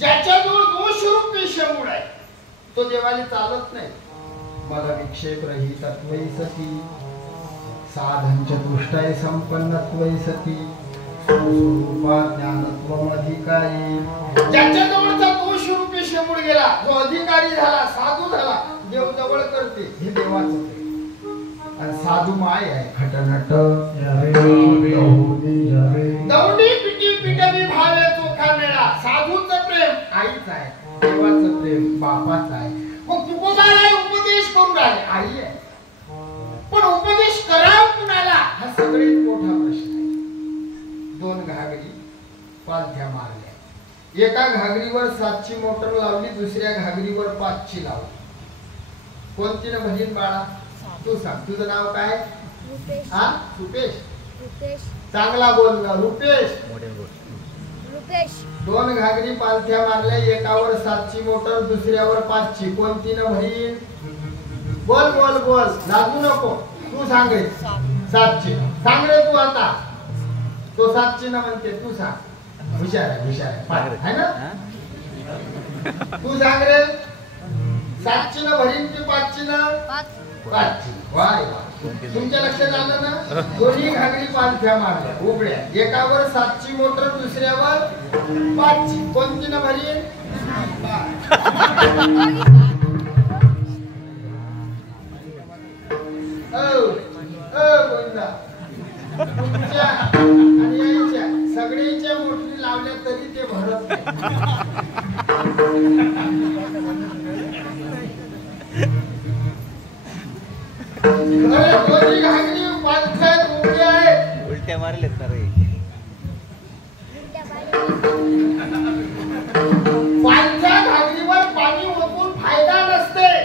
ज्याच्याजवळ 200 रुपये शेंबूड आहे तो देवाला चालत नाही. मला विक्षेप रहितत्वै सती साधनच दृष्टाय संपन्नत्वै सती स्वरूपा ज्ञानत्वम अधिकारी. ज्याच्याजवळचा 200 रुपये शेंबूड गेला, जो अधिकारी झाला, साधू झाला, देव जवळ करते. हे देवाचं प्रेम. आणि साधू माय आहे खटनट दौडी पिटी पिटवी भावे चोखा मेळा. साधूचं प्रेम आईच आहे, देवाचं प्रेम बापाच आहे. मग तुकोबाला उपदेश करून राहिले आई आहे, पण उपदेश कराव कुणाला हा सगळ्यात मोठा प्रश्न आहे. 2 घागरी पालथ्या मारल्या. एका घागरीवर 7ची मोटर लावली, दुसऱ्या घागरीवर 5ची लावली. कोणतीनं बहीण बाळा तू सांग. तुझं नाव काय? रुपेश. हा रुपेश. रुपेश चांगला बोल ना. रुपेश. रुपेश. 2 घागरी पालथ्या मारल्या, एकावर 7ची मोटर, दुसऱ्यावर 5ची. कोणतीनं बहीण? बोल बोल बोल, लाजू नको. तू सांग रे. 7ची सांग रे तू. आता तो 7ची ना म्हणते, तू सांग. हुशार आहे, हुशार आहे ना. तू सांग रे. 7ची ना बहीण की 5ची ना? 5ची. वाय वा, तुमच्या लक्षात आलं ना. दोन्ही घागरी पालथ्या मारल्या उघड्या, एकावर 7ची मोटर, दुसऱ्यावर 5ची. कोणती ना बहीण? तुमच्या आणि याच्या सगळ्यांच्या मोटरी लावल्या तरी ते भरत उलट्या मारलेत ना रे. पालथ्या घागरीवर पाणी ओतून फायदा नसते.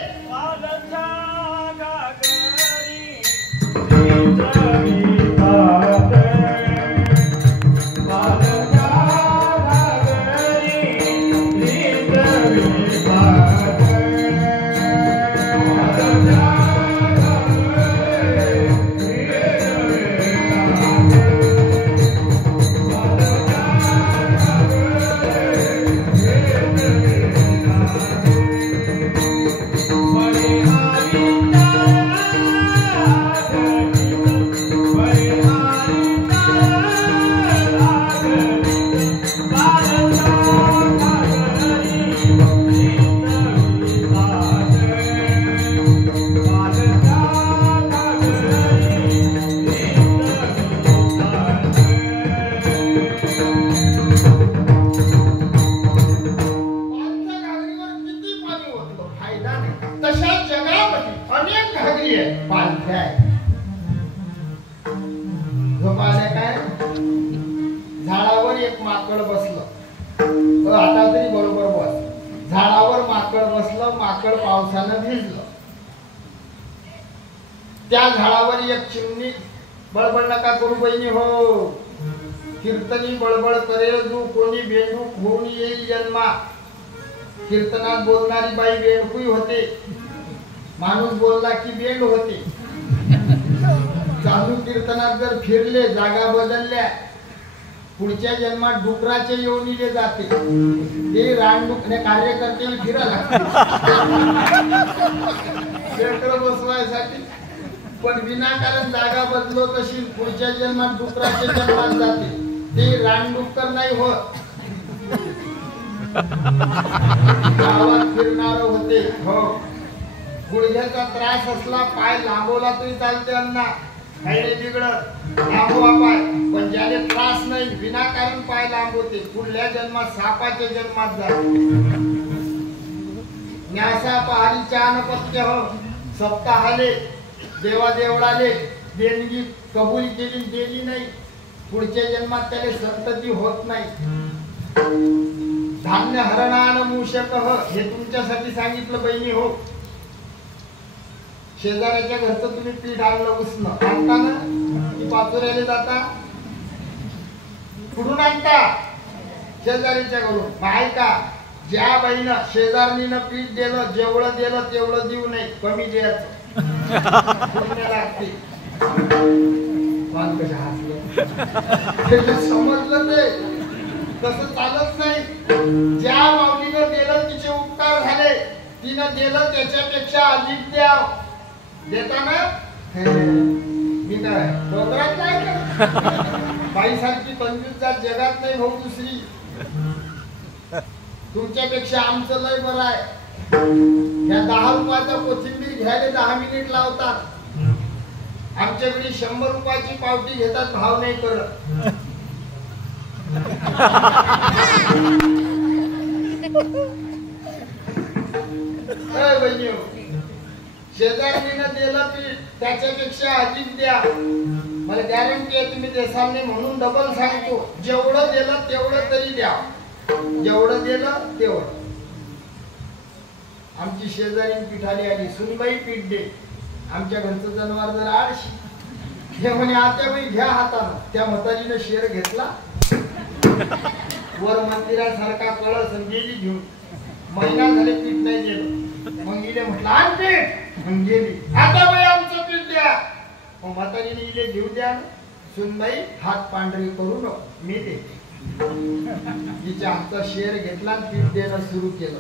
झाडावर एक माकड बसलं. आता तरी बरोबर बस. झाडावर माकड बसलं, माकड पावसानं भिजलं. त्या झाडावर एक चिमणी, बळबळ नका करू बहिणी हो, कीर्तनी बळबळ करेल जो कोणी बेंडूक होऊन येईल जन्मा. कीर्तनात बोलणारी बाई बेंडकुई होते, माणूस बोलला की बेंड होते. चालू कीर्तनात जर फिरले, जागा बदलल्या, पुढच्या जन्मात डुकराचे योनीले जाते. ते रानडुकरे कार्यकर्ते फिरायला बसवायसाठी, पण विनाकारण जागा बदलो तशी पुढच्या जन्मात डुकराचे जन्मात जाते. ते रानडुक्कर नाही होत, गावात फिरणार होते. हो, गुडघ्याचा त्रास असला, पाय लांबवला तरी चालते अण्णा, काही बिघडत लांबवा पाय. पण ज्याने त्रास नाही, विनाकारण पाय लांबवते, पुढल्या जन्मात सापाच्या जन्मात जाते. न्यासा पहारी चान पत्य हो, सप्ताहाले देवा देवळाले देणगी कबूल केली गेली नाही, पुढच्या जन्मात त्याला संतती होत नाही. धान्य हरणान मूषक हे तुमच्यासाठी सांगितलं बहिणी हो. शेजाऱ्याच्या घरचं तुम्ही पीठ आणलं उसनं आणता ना, की पाचोऱ्याला जाता, कुठून आणता? शेजारीच्या घरून. ऐका, ज्या बाईनं शेजारणीनं पीठ दिलं, जेवढं दिलं तेवढं देऊ नये, कमी द्यायचं. समजलं ते तसं चालत नाही. ज्या शेजारीनं दिलं त्याच्यापेक्षा अधिक द्या. देताना मी काय डोंगरात काय बाईसारखी कंजूस जात जगात नाही भाऊ दुसरी. तुमच्यापेक्षा आमचं लय बरं आहे. या 10 रुपयाचा कोथिंबीर घ्यायला 10 मिनिट लावतात. आमच्याकडे 100 रुपयाची पावती घेतात, भाव नाही करत. शेजारीनं दिलं पीठ त्याच्यापेक्षा अधिक द्या. मला गॅरंटी आहे तुम्ही देसाल नाही म्हणून डबल सांगतो. जेवढं दिलं तेवढं तरी द्या. जेवढं दिलं तेवढं. आमची शेजारी पिठाली आली, सुनबाई पीठ दे. आमच्या घरचं जनावर जर आळशी हे म्हणे आत्याबाई घ्या हातानं. त्या म्हातारीनं शेर घेतला, वर मंदिरासारखा कळस गेली घेऊन. महिना झाले पीठ नाही गेलं. मग इले म्हटलं आण पीठ. मग गेली, आत्याबाई आमचं पीठ द्या. मग म्हातारीने इले घेऊ द्या. सुनबाई हात पांढरी करू नको, मी देते. तिच्या हातचा शेर घेतला, पीठ देणं सुरू केलं.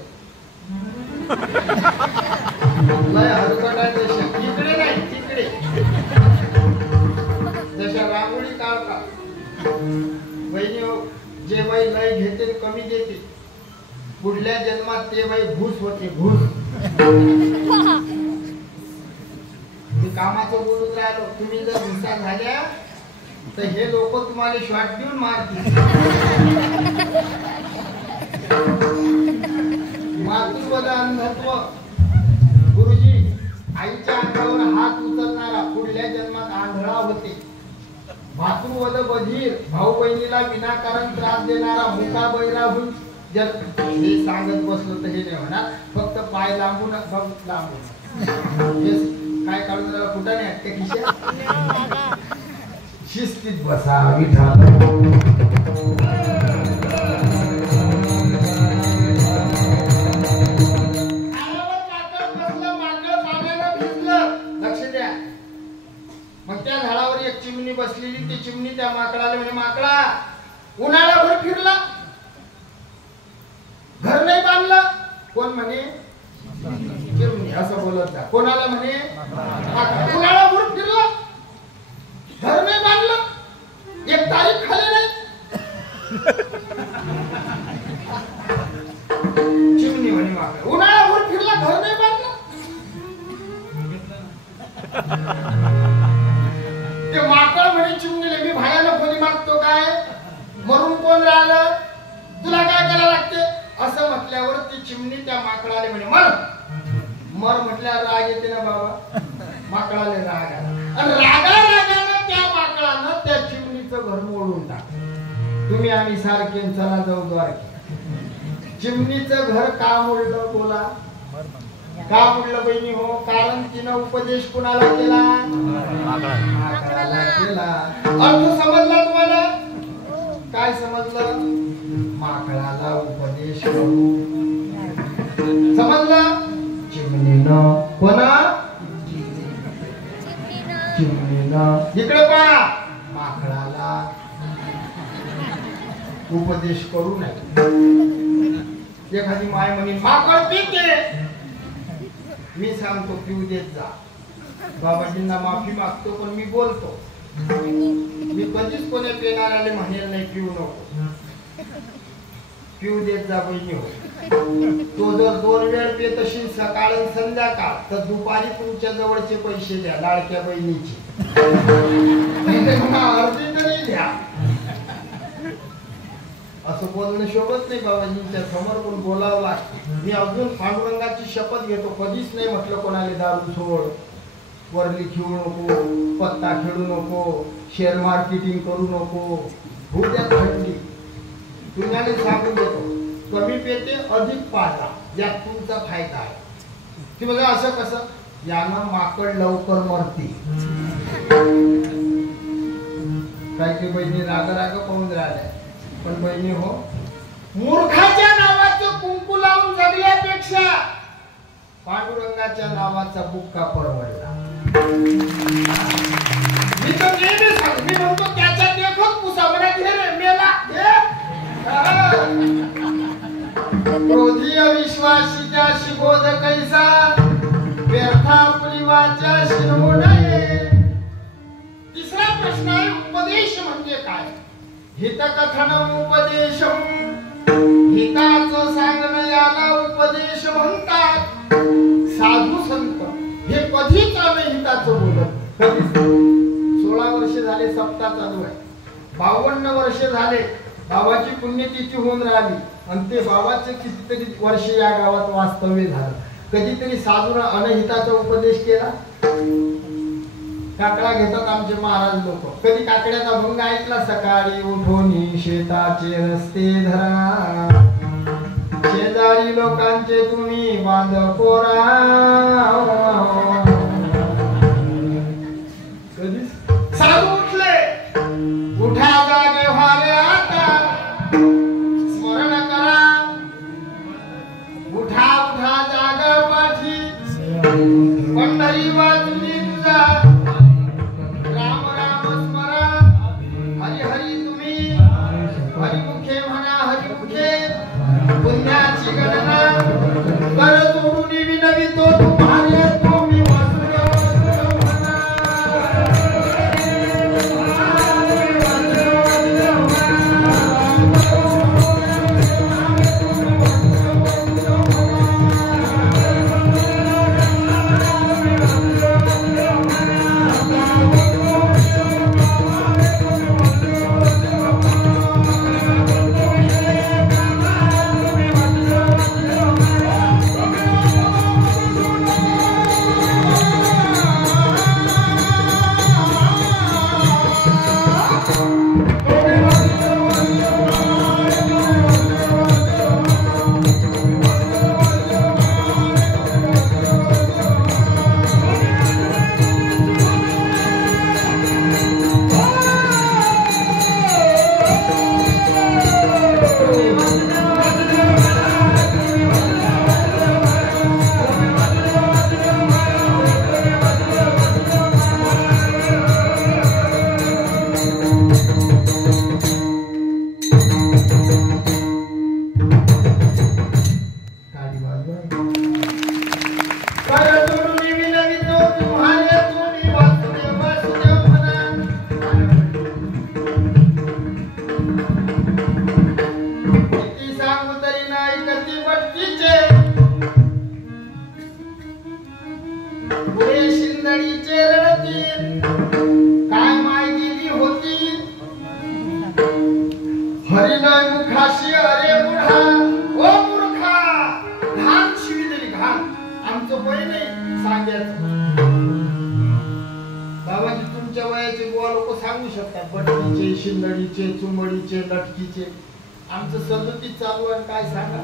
लय हरकटायचं शेर. इकडे नाही तिकडे. जशा रांगोळी काढता बहिणी, जे बाई लय घेते कमी देते, पुढल्या जन्मात ते बाई घुस होते. घुस. मी कामाचं बोलून राहिलो. तुम्ही जर घुसा झाल्या तर हे लोक तुम्हाला शॉट देऊन मारतील. मातृवद अंधत्व. गुरुजी, आईच्या अंगावर हात उचलणारा पुढल्या जन्मात आंधळा होते. मातृवद बधीर. भाऊ बहिणीला विनाकारण त्रास देणारा मुका बैरा होईल. जर हे सांगत बसलो तर हे नाही होणार. फक्त पाय लांबून बघ लांबून काय काढून कुठं नाही त्या खिशा. शिस्तीत बसा विठाला. मग त्या झाडावर एक चिमणी बसलेली. ती चिमणी त्या माकडाला म्हणे, माकडा उन्हाळ्याभर फिरला, घर नाही बांधलं. कोण म्हणे? चिमणी. असं बोलत जा. कोणाला म्हणे? उन्हाळ्याभर फिरला, घर नाही बांधलं, एक तारीख खाली नाही. चिमणी म्हणे माकडा उन्हाळ्याभर फिरला, घर नाही बांधलं. ते माकड म्हणे चिमणीला, मी भाड्यानं खोली मागतो काय? मरून कोण राहिलं, तुला काय करायला लागते? असं म्हटल्यावर ती चिमणी त्या माकडाला म्हणे, मर. मर म्हटल्यावर राग येते ना बाबा. माकडाला राग आला आणि रागानं त्या माकडानं त्या चिमणीचं घर मोडून टाकलं. तुम्ही आम्ही सारखे चला जाऊ द्वारके. चिमणीचं घर का मोडलं बोला? का मोडलं बहिणी हो? कारण तिनं उपदेश कुणाला केला? माकडाला केला. अर्थ समजला तुम्हाला? काय समजलं? माकडाला उपदेश करू. समजलं? चिमणीनं कोणा? चिमणीनं इकडे पहा, माकडाला उपदेश करू नये. एखादी माय म्हणे माकड पिते, मी सांगतो पिऊ देत जा. बाबाजींना माफी मागतो पण मी बोलतो. मी कधीच कोण्या पेणाऱ्याला म्हणेल नाही पिऊ नको. पिऊ देत जा बहिणी हो. तो जर 2 वेळ पेत असेल सकाळ आणि संध्याकाळ तर दुपारी तुमच्या जवळचे पैसे द्या लाडक्या बहिणीचे. अर्धी तरी द्या. असं बोलणं शोभत नाही बाबाजींच्या समोर, पण बोलावं लागतं. मी अजून पांडुरंगाची शपथ घेतो, कधीच नाही म्हटलं कोणाला दारू सोड, वरली खेळू नको, पत्ता खेळू नको, शेअर मार्केटिंग करू नको. भूत्यात थंडी तुम्हाला सांगून देतो, कमी पेते अधिक पाजा, यात तुमचा फायदा आहे. की बघा असं कसं, यानं माकड लवकर मरते. काही काही बहिणी राग पाहून राहिल्या. पण बहिणी हो, मूर्खाच्या नावाचं कुंकू लावून जगल्यापेक्षा पांडुरंगाच्या नावाचा बुक्का परवडला. मी तर नेहमी सांगतो, मी म्हणतो त्याच्या देखत पुसा म्हणा घे रे मेला घे. क्रोधी अविश्वासी त्याशी बोध कैसा, हितकथनम उपदेशम, हिताचं सांगणं याला उपदेश म्हणतात. साधू संत हे कधीच आम्ही हिताचं बोलत कधीच. 16 वर्ष झाले सप्ताह चालू आहे, 52 वर्ष झाले बाबाची पुण्यतिथी होऊन राहिली आणि ते बाबाचे कितीतरी वर्ष या गावात वास्तव्य झालं. कधीतरी साधूला अनहिताचा उपदेश केला? काकडा घेतात आमचे महाराज लोक. कधी काकड्याचा भंग ऐकला? सकाळी उठोनी शेताचे रस्ते धरा, शेजारी लोकांचे तुम्ही बांध कोरा. कधी साधू उठले, उठा जागे व्हावे आता, स्मरण करा, उठा उठा जागा पाठी, पंढरी वाजली तुझा, राम राम स्मरा, हरी हरी तुम्ही, हरिमुखे म्हणा हरिमुखे, पुण्याची गणना कर जोडून विनवितो तुम्हाला तुम्ही आमचं 37 चालू आहे. काय सांगा?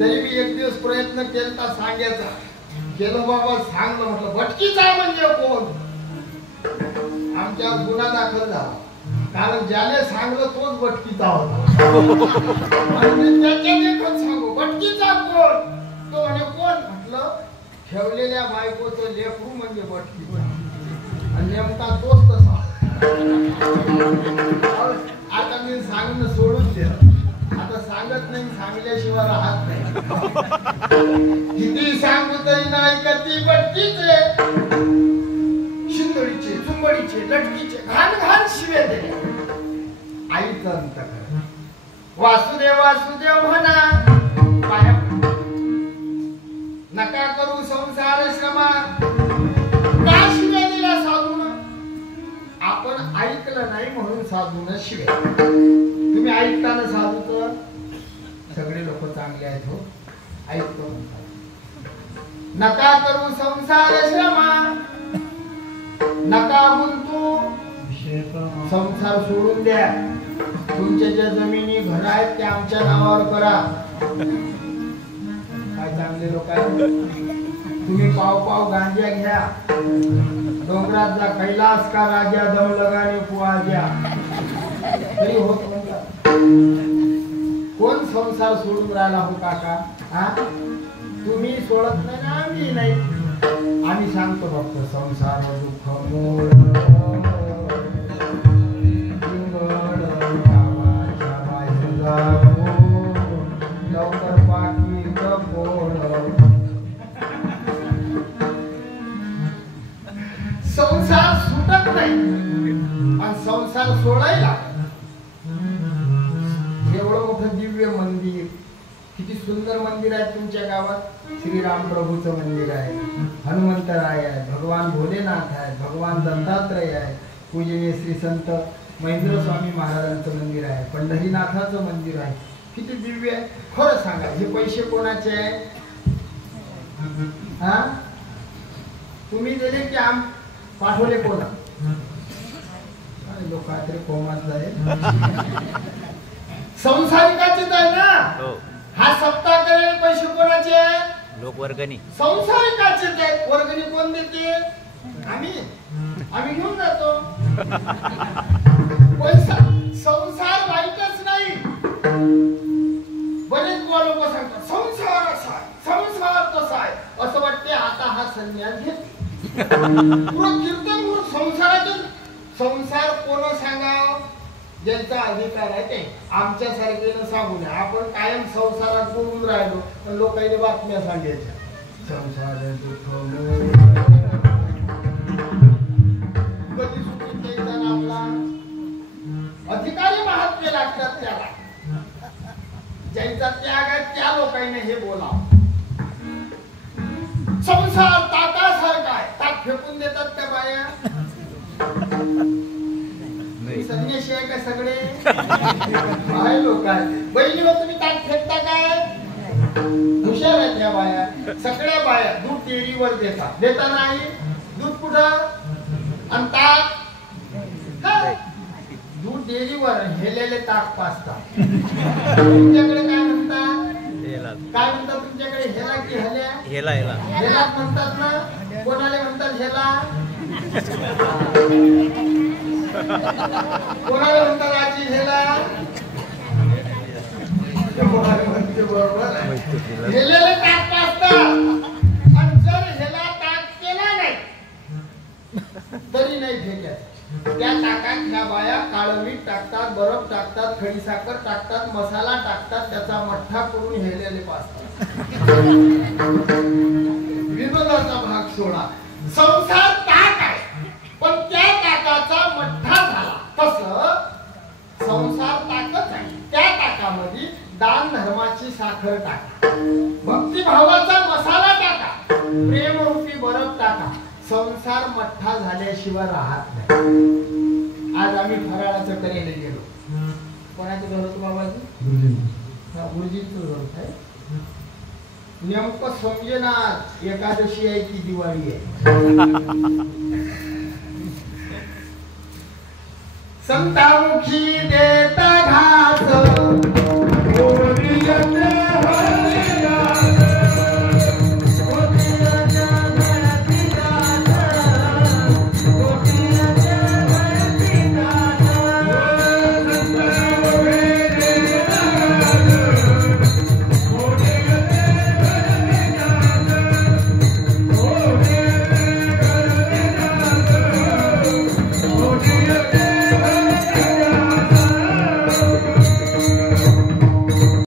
तरी मी एक दिवस प्रयत्न केला सांगायचा, केलं बाबा सांगलं. म्हटलं भटकीचा म्हणजे कोण? आमच्या गुन्हा दाखल झाला, कारण ज्याने सांगलं तोच भटकीचा होता. त्याच्या देखत सांगू भटकीचा कोण? तो म्हणे कोण? म्हटलं ठेवलेल्या बायकोचं लेकरू म्हणजे भटकी. आणि नेमका तोच तसा. आता मी सांगणं सोडून दिलं, आता सांगत नाही, सांगल्याशिवाय राहत नाही. किती सांगू तरी नाही कधी भटकीचे, शिंदोडीचे, चुंबडीचे, लटकीचे घाण घाण शिवे दिले. आईचं अंतकरण वासुदेव वासुदेव म्हणा, पाया नका करू संसार श्रमा. का शिव्या दिला साधून? आपण ऐकलं नाही म्हणून साधून शिव्या. तुम्ही ऐकता ना साधूचं? सगळे लोक चांगले आहेत हो, ऐकतो. नका करू संसार श्रमा, नका गुंतू, संसार सोडून द्या. तुमच्या ज्या जमिनी घर आहेत त्या आमच्या नावावर करा. काय चांगले लोक आहेत. तुम्ही पाव पाव गांजा घ्या, डोंगरात जा, कैलास का राजा दम लगाने पुआ गया, तरी होत म्हणतात. कोण संसार सोडून राहिला हो काका? हा, तुम्ही सोडत नाही ना, आम्ही नाही. आम्ही सांगतो फक्त संसार दुःख मूळ, लवकर पाठी कपोळ. संसार सुटत नाही आणि संसार सोडायला श्रीराम प्रभूचं मंदिर आहे, हनुमंतराय आहे, भगवान भोलेनाथ आहे, भगवान दत्तात्रय आहे, पूजनीय श्री संत महेंद्र स्वामी महाराजांचं मंदिर आहे, पंढरीनाथाचं मंदिर आहे. किती दिव्य आहे. खरं सांगा, हे पैसे कोणाचे आहे? हा, तुम्ही दिले की पाठवले कोणा? लोक तरी कोमात जाईल. संसारिकाचेच आहे ना. हा सप्ताह केलेले पैसे कोणाचे आहे? लोकवर्गणी. संसारिकाचेच आहेत. वर्गणी कोण देते? आम्ही घेऊन जातो. पैसा संसार वाईटच नाही. बरेच लोक सांगतात संसार असा आहे, संसार तसा आहे. असं वाटते आता हा संन्यास घेत कीर्तन संसाराचे. संसार कोण सांगाव? ज्यांचा अधिकार आहे ते. आमच्या सारखेनं सांगू नये. आपण कायम संसारात बोलून राहिलो, पण लोकांनी बातम्या सांगायच्या. संसार कधी सुटून आपला अधिकारी महात्मे लागतात त्याला. ज्यांचा त्याग आहे त्या लोकांनी हे बोलावं. संसार ताकासारखा आहे. ताक फेकून देतात त्या बाया. संन्याशी आहे का सगळे? काय लोक आहे. बहिणीवर तुम्ही ताक फेकता काय? हुशार आहेत त्या बाया. सगळ्या बाया दूध डेअरीवर देतात. देता नाही दूध कुठं? आणि ताक दूध डेअरीवर हेलेले ताक पाजतात. तुमच्याकडे काय म्हणतात? काय म्हणतात तुमच्याकडे? हेला की हल्या? हेला हेला हेला म्हणतात ना. कोणाला म्हणतात हेला? कोणाला म्हणतात आजी हेला? कोणाला म्हणते बरोबर. हेलेले ताक पाजतात. आणि जर हेला ताक केला नाही तरी नाही फेकायचं. त्या ताकात ह्या बाया काळं मीठ टाकतात, बर्फ टाकतात, खडीसाखर टाकतात, मसाला टाकतात, त्याचा मठ्ठा करून हेलेले पाजतात. विनोदाचा भाग सोडा. संसार ताक आहे, पण त्या ताकाचा मठ्ठा झाला. तसं संसार ताकच आहे. त्या ताकामध्ये दान धर्माची साखर टाका, भक्तिभावाचा मसाला टाका, प्रेमरूपी बर्फ टाका. संसार मठ्ठा झाल्याशिवाय राहत नाही. आज आम्ही फराळाचं करायला गेलो. कोणाचं घर होतं बाबाजी? गुरुजींचं घर होत आहे. नेमकं समजेना एकादशी आहे की दिवाळी आहे. संतामुखी देता